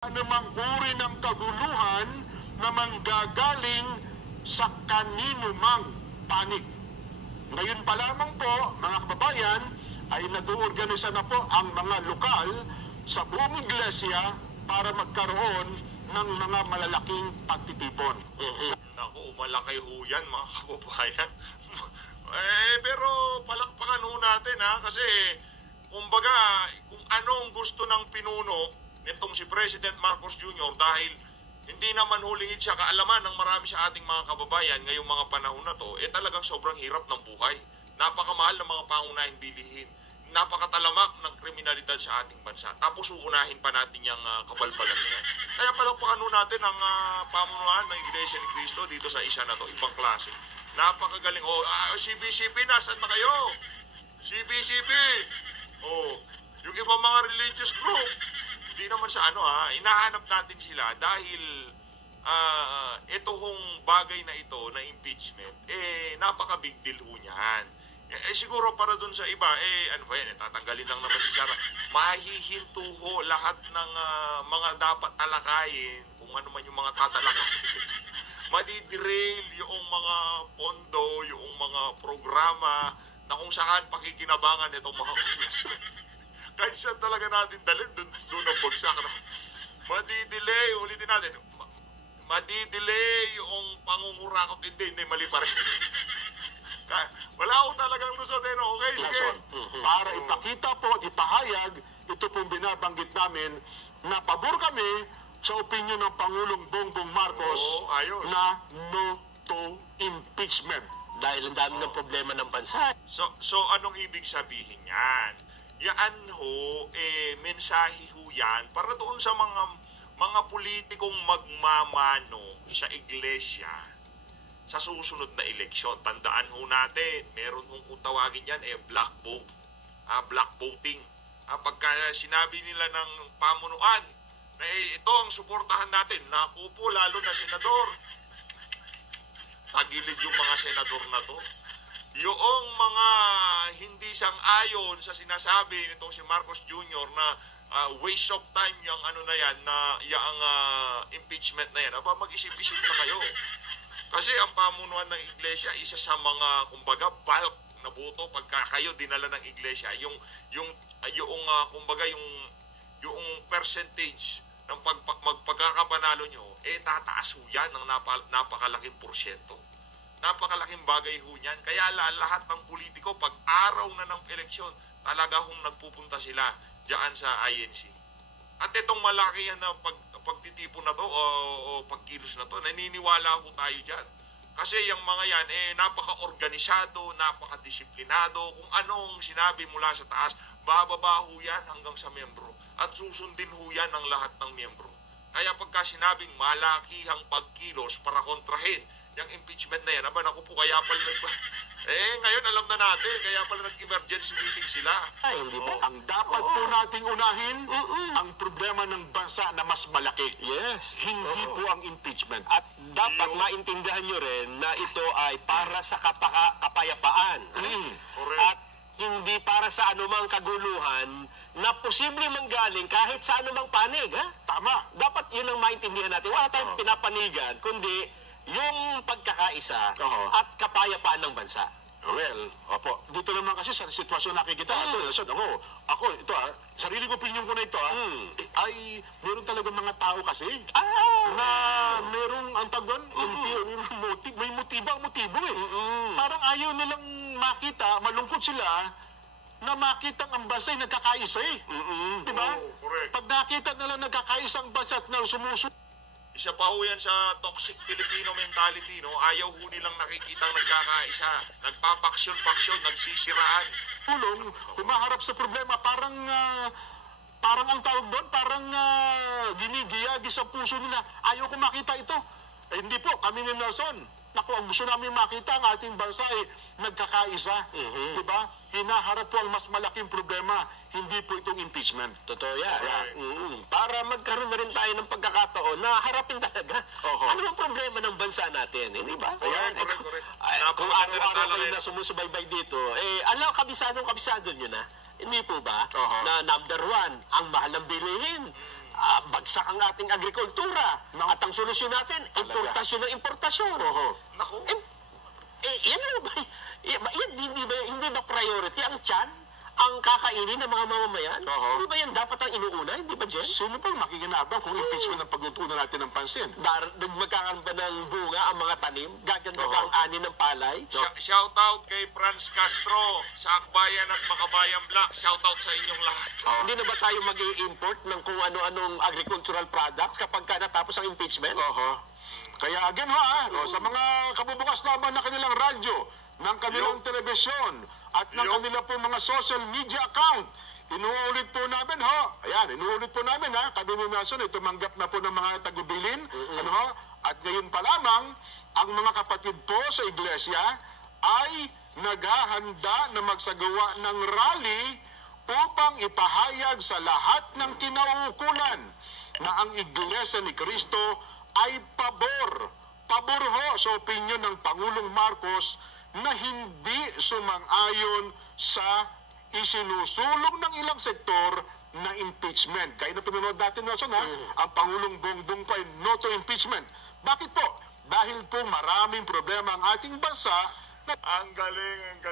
anumang uri ng kaguluhan na manggagaling sa kanino mang panig. Ngayon pa lamang po, mga kababayan, ay nag-uorganisa na po ang mga lokal sa buong iglesia para magkaroon ng mga malalaking pagtitipon. Naku, malaki ho yan, mga kababayan. Pero palakpakan ho natin, ha, kasi kumbaga, kung anong gusto ng pinuno nitong si President Marcos Jr. dahil hindi naman hulingid siya kaalaman ng marami sa ating mga kababayan ngayong mga panahon na to, talagang sobrang hirap ng buhay. Napakamahal ng mga pangunahing bilihin. Napakatalamak ng kriminalidad sa ating bansa. Tapos uunahin pa natin yung kabalbalan na yan. Kaya palakpakan natin ang pamunuan ng Iglesia ni Cristo dito sa isa na to, ibang klase. Napakagaling. CBCP, nasan na kayo? CBCP! Yung ibang mga religious group, hindi naman sa inahanap natin sila dahil ito hong bagay na ito, na impeachment, napaka-big deal ho niyan. Siguro para dun sa iba, ano ba yan, tatanggalin lang naman si Sara. Mahihinto ho lahat ng mga dapat talakayin, kung ano man yung mga tatalakayin. Madiderail yung mga pondo, yung mga programa na kung saan pakikinabangan itong mga congressmen. Kahit siya talaga natin dalhin, doon ang bagsak na. Madidelay, ulitin natin, madidelay yung pangungurakot, hindi, mali pa rin. Wala ko talagang lusot, okay, sige. Para ipakita po at ipahayag, ito pong binabanggit namin, na pabor kami sa opinyon ng Pangulong Bongbong Marcos na no to impeachment. Dahil ang dami ng problema ng bansa. So anong ibig sabihin yan? Yan ho, mensahe ho yan para doon sa mga politikong magmamano sa iglesia sa susunod na eleksyon. Tandaan ho natin, meron hong kung tawagin yan, black vote. Black voting. Pagka sinabi nila ng pamunuan na ito ang suportahan natin, naku po, lalo na senador. Tagilid yung mga senador na to. Yung mga hindi sang-ayon sa sinasabi nitong si Marcos Jr. na waste of time yung na yan, na yung impeachment na yan. Mag-isip-isip na kayo. Kasi ang pamunuan ng iglesia, isa sa mga, kumbaga, bulk na boto pagka kayo dinala ng iglesia, yung percentage ng pagkakapanalo nyo, tataas ho yan ng napakalaking porsyento. Napakalaking bagay ho yan. Kaya lahat ng politiko, pag araw na ng eleksyon, talaga hong nagpupunta sila diyan sa INC. At itong malaki yan na pagtitipon na to o pagkilos na to, naniniwala ho tayo dyan. Kasi yung mga yan, napaka-organisado, napaka-disiplinado. Kung anong sinabi mula sa taas, bababa ho yan hanggang sa membro. At susundin ho yan ng lahat ng membro. Kaya pagka sinabing malakihang pagkilos para kontrahin yung impeachment na yan, naku po, kaya pala ngayon alam na natin, kaya pala nag-emergency meeting sila. Hindi ba? Ang dapat po nating unahin, ang problema ng bansa na mas malaki. Yes. Hindi po ang impeachment. At dapat maintindihan nyo rin na ito ay para sa kapayapaan. At hindi para sa anumang kaguluhan na posible manggaling kahit sa anumang panig. Tama. Dapat yun ang maintindihan natin. Wala tayong pinapanigan, kundi yung pagkakaisa at kapayapaan ng bansa. Well, opo. Dito naman kasi sa sitwasyon nakikita, ako, ito sarili ko opinion ko na ito, ay meron talaga mga tao kasi na merong, ang tagon, may motibo Parang ayaw nilang makita, malungkot sila, na makita ang bansa ay nagkakaisa Diba? Correct. Pag nakita nila nagkakaisa ang bansa at sumusunod, isa pa ho yan sa toxic Filipino mentality, no? Ayaw ho nilang nakikita nagkakaisa. Nagpapaksyon-paksyon, nagsisiraan. humaharap sa problema, parang ang tawag doon, parang ginigiyagi sa puso nila. Ayaw ko makita ito. Hindi po, kami ni Nelson. Naku, ang gusto namin makita ang ating bansa ay nagkakaisa. Diba? Hinaharap po ang mas malaking problema, hindi po itong impeachment. Totoo yan. Para magkaroon na rin tayo ng pagkakataon na harapin talaga. Ano ang problema ng bansa natin? Hindi ba? Correct. Kung araw-araw kayo na sumusubaybay dito, kabisado nyo na. Hindi po ba? Na number one, ang mahal ng bilihin. bagsak ang ating agrikultura. At ang solusyon natin, importasyon ng importasyon. Naku. Yan ano ba? Yan, hindi ba priority ang tiyan? Ang kakainin ng mga mamamayan? Hindi ba yan dapat ang inuuna? Hindi ba, Jen? Sino pang makikinabang kung impeachment ang paglutunan natin ng pansin? Magkakaroon ba ng bunga ang mga tanim? Gaganda ba ang ani ng palay? Shout out kay Franz Castro sa Akbayan at Makabayan Black. Shout out sa inyong lahat. Hindi na ba tayo mag-i-import ng kung ano-anong agricultural products kapag natapos ang impeachment? Kaya again sa mga kabubukas naman na kanilang radyo, ng kanilang telebisyon, at ng kanilang po mga social media account, inuulit po namin kami ni Nelson, tumanggap na po ng mga tagubilin, at ngayon pa lamang, ang mga kapatid po sa iglesia ay naghahanda na magsagawa ng rally upang ipahayag sa lahat ng kinauukulan na ang Iglesia ni Cristo ay pabor ho sa opinyon ng Pangulong Marcos na hindi sumang-ayon sa isinusulong ng ilang sektor na impeachment. Kaya na pinanood natin, Nelson, ang Pangulong Bongbong pa ay no to impeachment. Bakit po? Dahil po maraming problema ang ating bansa. Ang galing.